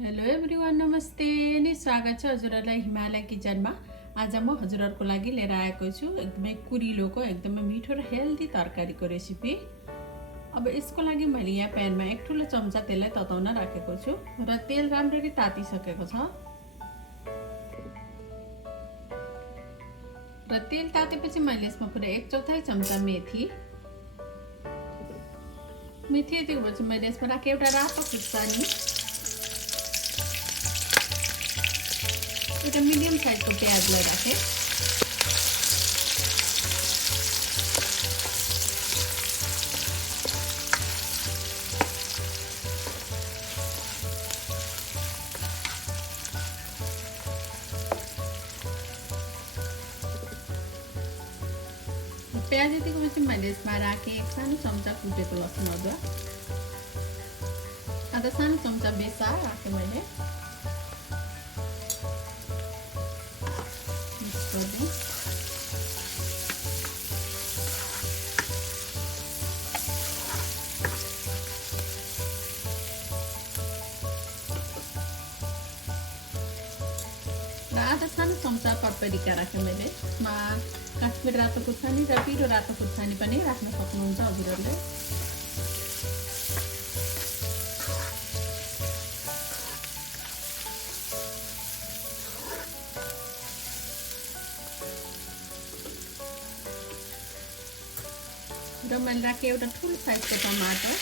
Hello everyone, नमस्ते अनि स्वागत छ हजुरहरूलाई हिमालय किचनमा। आज म हजुरहरूको लागि लिएर आएको छु एकदमै कुरिलोको एकदमै मिठो र हेल्दी तरकारीको रेसिपी। अब यसको लागि मैले यहाँ प्यानमा एक ठुलो चम्चा तेललाई तताउन राखेको छु र तेल राम्ररी तातिसकेको छ। र तेल तातेपछि मैले यसमा पुरा 1/4 चम्चा मेथी यतिपछि मैले यसमा राखेँ एउटा रातो खुर्सानी, एउटा मिडियम साइजको प्याजलाई राखेँ, प्याज यतिपछि मैले यसमा राखेँ एक सानो चम्चा कुटेको लसुन अदुवा, आधा सानो चम्चा बेसार राखेँ मैले, मिक्स गरिदिउँ। र आधा सानो चम्चा पपरिका राखेँ मैले। यसमा काश्मीर रातो खुर्सानी र पिरो रातो खुर्सानी पनि राख्न सक्नुहुन्छ हजुरहरूले। र मैले राखेँ एउटा ठुलो साइजको टमाटर,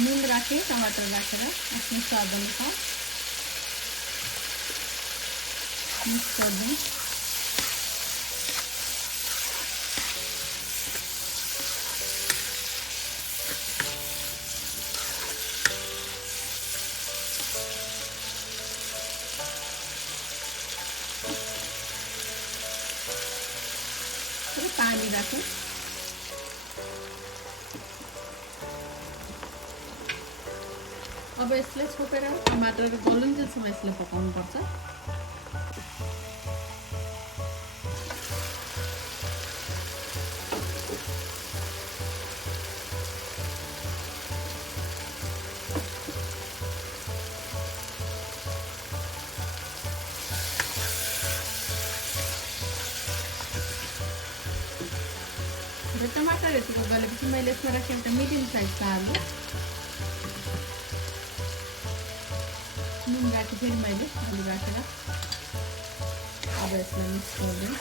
नुन राखेँ टमाटर राखेर आफ्नो स्वाद अनुसार मिक्स गरिदिउँ। र पानी राखेँ। अब यसलाई छोपेर टमाटर गलुन्जेलसम्म यसलाई पकाउनु पर्छ। र टमाटर यतिको गलेपछि मैले यसमा राखेँ एउटा मिडियम साइजको आलु, नुन राखेँ, फेरि मैले आलु राखेर अब यसलाई मिक्स गरिदिउँ।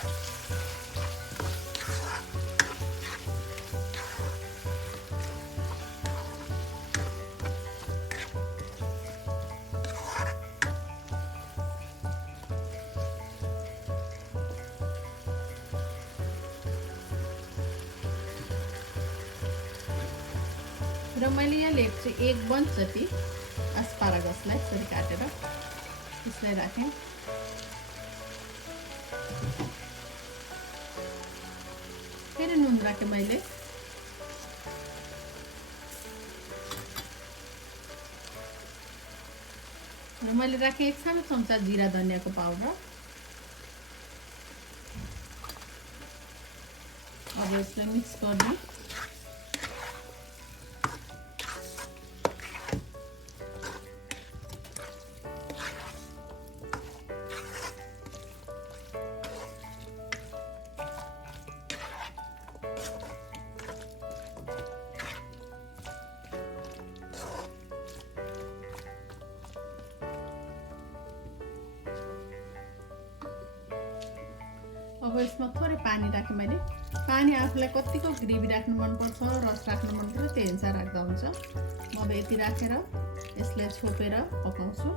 र मैले यहाँ लिएको चाहिँ 1 बन्च जति एस्पारागसलाई यसरी काटेर यसलाई राखेँ। फेरि नुन राखेँ मैले, र मैले राखेँ एक सानो चम्चा जिरा धनियाँको पाउडर। अब यसलाई मिक्स गरिदिउँ। अब यसमा थोरै पानी राखेँ मैले। पानी आफूलाई कतिको ग्रेभी राख्नु मनपर्छ, रस राख्नु मनपर्छ त्यही अनुसार राख्दा हुन्छ। म अब यति राखेर यसलाई छोपेर पकाउँछु।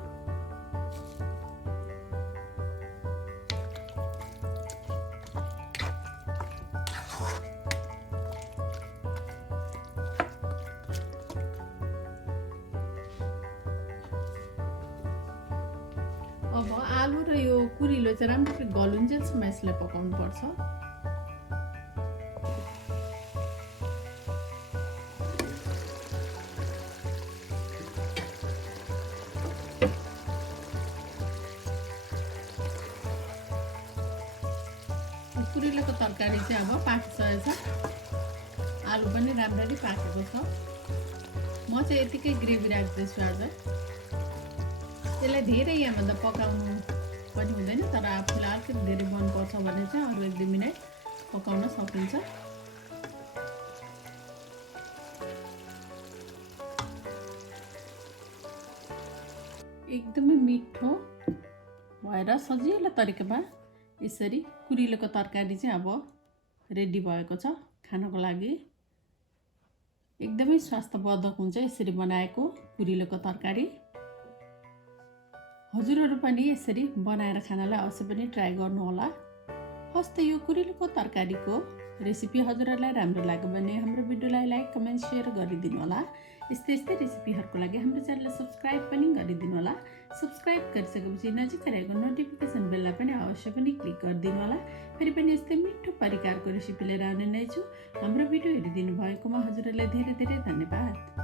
अब आलु र यो कुरिलो चाहिँ राम्ररी गलुन्जेलसम्म यसलाई पकाउनु पर्छ। कुरिलोको तरकारी चाहिँ अब पाकिसकेको छ। आलु पनि राम्ररी पाकेको छ। म म चाहिँ यतिकै ग्रेभी राख्दैछु आज। यसलाई धेरै यहाँभन्दा पकाउनु पनि हुँदैन, तर आफूलाई अलिकति धेरै मनपर्छ भने चाहिँ अरू 1-2 मिनट पकाउन सकिन्छ। एकदमै मिठो भएर सजिलो तरिकामा यसरी कुरिलोको तरकारी चाहिँ अब रेडी भएको छ खानको लागि। एकदमै स्वास्थ्यवर्धक हुन्छ यसरी बनाएको कुरिलोको तरकारी। हजुरहरू पनि यसरी बनाएर खानलाई अवश्य पनि ट्राई गर्नुहोला। हस्त यो कुरिलोको तरकारीको रेसिपी हजुरहरूलाई राम्रो लाग्यो भने हाम्रो भिडियोलाई लाइक, कमेन्ट, सेयर गरिदिनु होला। यस्तै रेसिपीहरूको लागि हाम्रो च्यानललाई सब्सक्राइब पनि गरिदिनु होला। सब्सक्राइब गरिसकेपछि नजिकै रहेको नोटिफिकेसन बेललाई पनि अवश्य पनि क्लिक गरिदिनु होला। फेरि पनि यस्तै मिठो परिकारको रेसिपी लिएर आउने नै छु। हाम्रो भिडियो हेरिदिनु भएकोमा हजुरहरूलाई धेरै धेरै धन्यवाद।